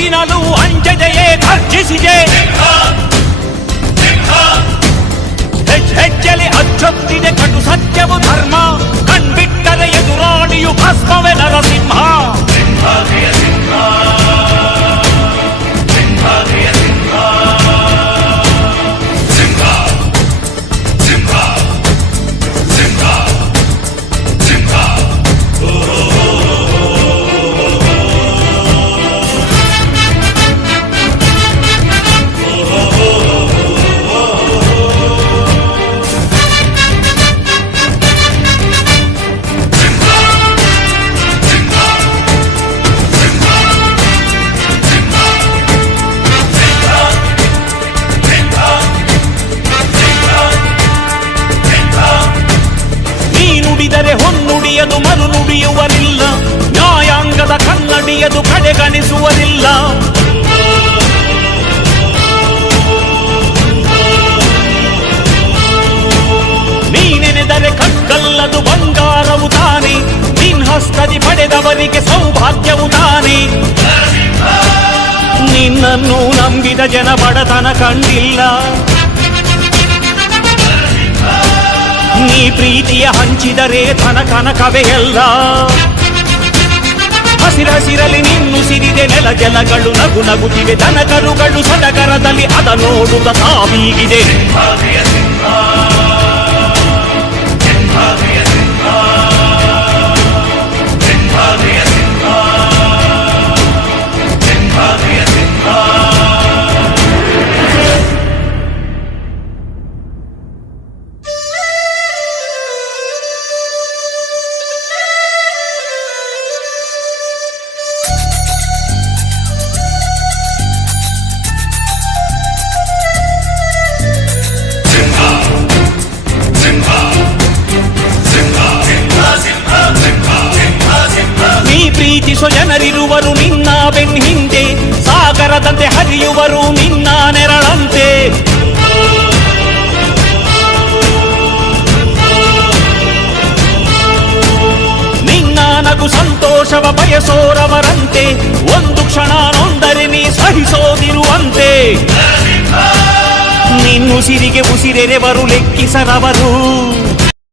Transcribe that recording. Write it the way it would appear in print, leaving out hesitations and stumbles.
ಸಿಡಿಲಿನಲು ಅಂಜದೆಯೇ ಗರ್ಜಿಸಿದೆ. ಹೆಜ್ಜೆಲಿ ಅಚ್ಚೊತ್ತಿದೆ ಕಟು ಸತ್ಯವು ಧರ್ಮ, ಕಣ್ಬಿಟ್ಟರೆ ಎದುರಾಳಿಯು ಭಸ್ಮವೇ ನರಸಿಂಹ. ಹೊನ್ನುಡಿಯದು ಮರು ನುಡಿಯುವರಿಲ್ಲ, ನ್ಯಾಯಾಂಗದ ಕನ್ನಡಿಯದು ಕಡೆಗಣಿಸುವರಿಲ್ಲ. ನೀನೆನೆದರೆ ಕಗ್ಗಲ್ಲದು ಬಂಗಾರವು ತಾನೆ, ನಿನ್ ಹಸ್ತದಿ ಪಡೆದವರಿಗೆ ಸೌಭಾಗ್ಯವು ತಾನೆ. ನಿನ್ನನ್ನು ನಂಬಿದ ಜನ ಬಡತನ ಕಂಡಿಲ್ಲ, ನೀ ಪ್ರೀತಿಯ ಹಂಚಿದರೆ ಧನ ಕನಕವೇ ಎಲ್ಲ. ಹಸಿರಸಿರಲಿ ನಿನ್ನುಸಿರಿದೆ ನೆಲ ಜಲಗಳು ನಗು ನಗುತ್ತಿವೆ, ದನಕರುಗಳು ಸಡಗರದಲ್ಲಿ ಅದ ನೋಡುತ್ತ ತಾವೀಗಿದೆ. ಪ್ರೀತಿಸೋ ಜನರಿರುವರು ನಿನ್ನ ಬೆನ್ ಹಿಂದೆ, ಸಾಗರದಂತೆ ಹರಿಯುವರು ನಿನ್ನ ನೆರಳಂತೆ. ನಿನ್ನ ನಗು ಸಂತೋಷವ ಬಯಸೋರವರಂತೆ, ಒಂದು ಕ್ಷಣ ನೊಂದರೆ ನೀ ಸಹಿಸೋದಿರುವಂತೆ. ನಿನ್ನುಸಿರಿಗೆ ಉಸಿರೆರೆವರು ಲೆಕ್ಕಿಸರವರು,